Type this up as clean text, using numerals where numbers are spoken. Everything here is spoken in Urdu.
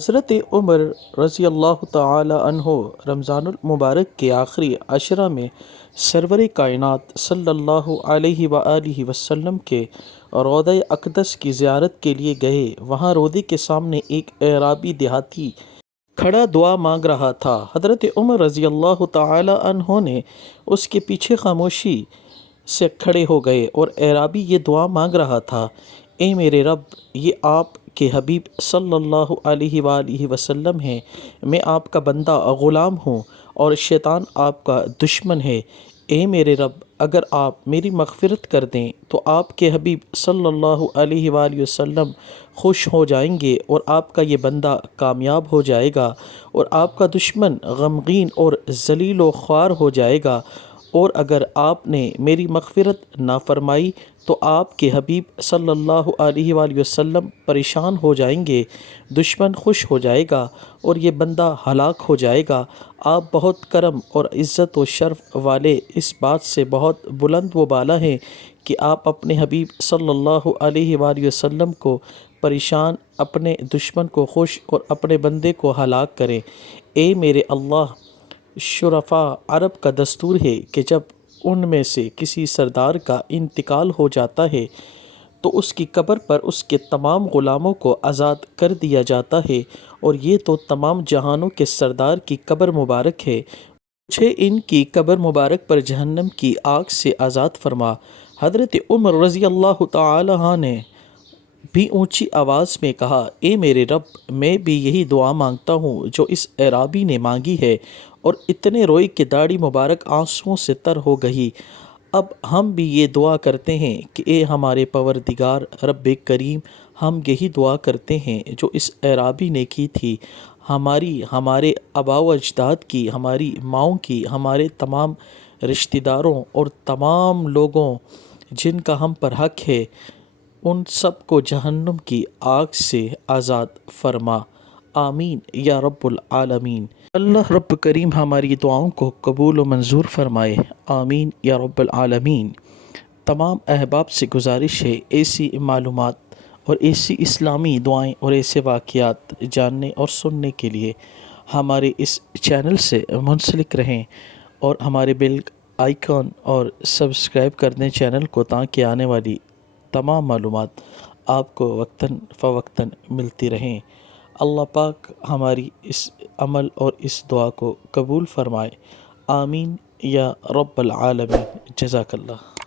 حضرت عمر رضی اللہ تعالی عنہ رمضان المبارک کے آخری عشرہ میں سرور کائنات صلی اللہ علیہ وآلہ وسلم کے روضہ اقدس کی زیارت کے لیے گئے۔ وہاں روضے کے سامنے ایک اعرابی دیہاتی کھڑا دعا مانگ رہا تھا۔ حضرت عمر رضی اللہ تعالی عنہ نے اس کے پیچھے خاموشی سے کھڑے ہو گئے اور اعرابی یہ دعا مانگ رہا تھا: اے میرے رب، یہ آپ کے حبیب صلی اللہ علیہ وآلہ وسلم ہیں۔ میں آپ کا بندہ غلام ہوں اور شیطان آپ کا دشمن ہے۔ اے میرے رب، اگر آپ میری مغفرت کر دیں تو آپ کے حبیب صلی اللہ علیہ وآلہ وسلم خوش ہو جائیں گے اور آپ کا یہ بندہ کامیاب ہو جائے گا اور آپ کا دشمن غمگین اور ذلیل و خوار ہو جائے گا، اور اگر آپ نے میری مغفرت نہ فرمائی تو آپ کے حبیب صلی اللہ علیہ وآلہ وسلم پریشان ہو جائیں گے، دشمن خوش ہو جائے گا اور یہ بندہ ہلاک ہو جائے گا۔ آپ بہت کرم اور عزت و شرف والے، اس بات سے بہت بلند و بالا ہیں کہ آپ اپنے حبیب صلی اللہ علیہ وآلہ وسلم کو پریشان، اپنے دشمن کو خوش اور اپنے بندے کو ہلاک کریں۔ اے میرے اللہ، شرفاء عرب کا دستور ہے کہ جب ان میں سے کسی سردار کا انتقال ہو جاتا ہے تو اس کی قبر پر اس کے تمام غلاموں کو آزاد کر دیا جاتا ہے، اور یہ تو تمام جہانوں کے سردار کی قبر مبارک ہے۔ مجھے ان کی قبر مبارک پر جہنم کی آگ سے آزاد فرما۔ حضرت عمر رضی اللہ تعالی عنہ نے بھی اونچی آواز میں کہا: اے میرے رب، میں بھی یہی دعا مانگتا ہوں جو اس اعرابی نے مانگی ہے، اور اتنے روئے کہ داڑھی مبارک آنسوؤں سے تر ہو گئی۔ اب ہم بھی یہ دعا کرتے ہیں کہ اے ہمارے پروردگار رب کریم، ہم یہی دعا کرتے ہیں جو اس اعرابی نے کی تھی، ہماری، ہمارے آباء و اجداد کی، ہماری ماؤں کی، ہمارے تمام رشتہ داروں اور تمام لوگوں جن کا ہم پر حق ہے، ان سب کو جہنم کی آگ سے آزاد فرما۔ آمین یا رب العالمین۔ اللہ رب کریم ہماری دعاؤں کو قبول و منظور فرمائے۔ آمین یا رب العالمین۔ تمام احباب سے گزارش ہے، ایسی معلومات اور ایسی اسلامی دعائیں اور ایسے واقعات جاننے اور سننے کے لیے ہمارے اس چینل سے منسلک رہیں اور ہمارے بیل آئیکن اور سبسکرائب کر دیں چینل کو، تاکہ آنے والی تمام معلومات آپ کو وقتاً فوقتاً ملتی رہیں۔ اللہ پاک ہماری اس عمل اور اس دعا کو قبول فرمائے۔ آمین یا رب العالمین۔ جزاک اللہ۔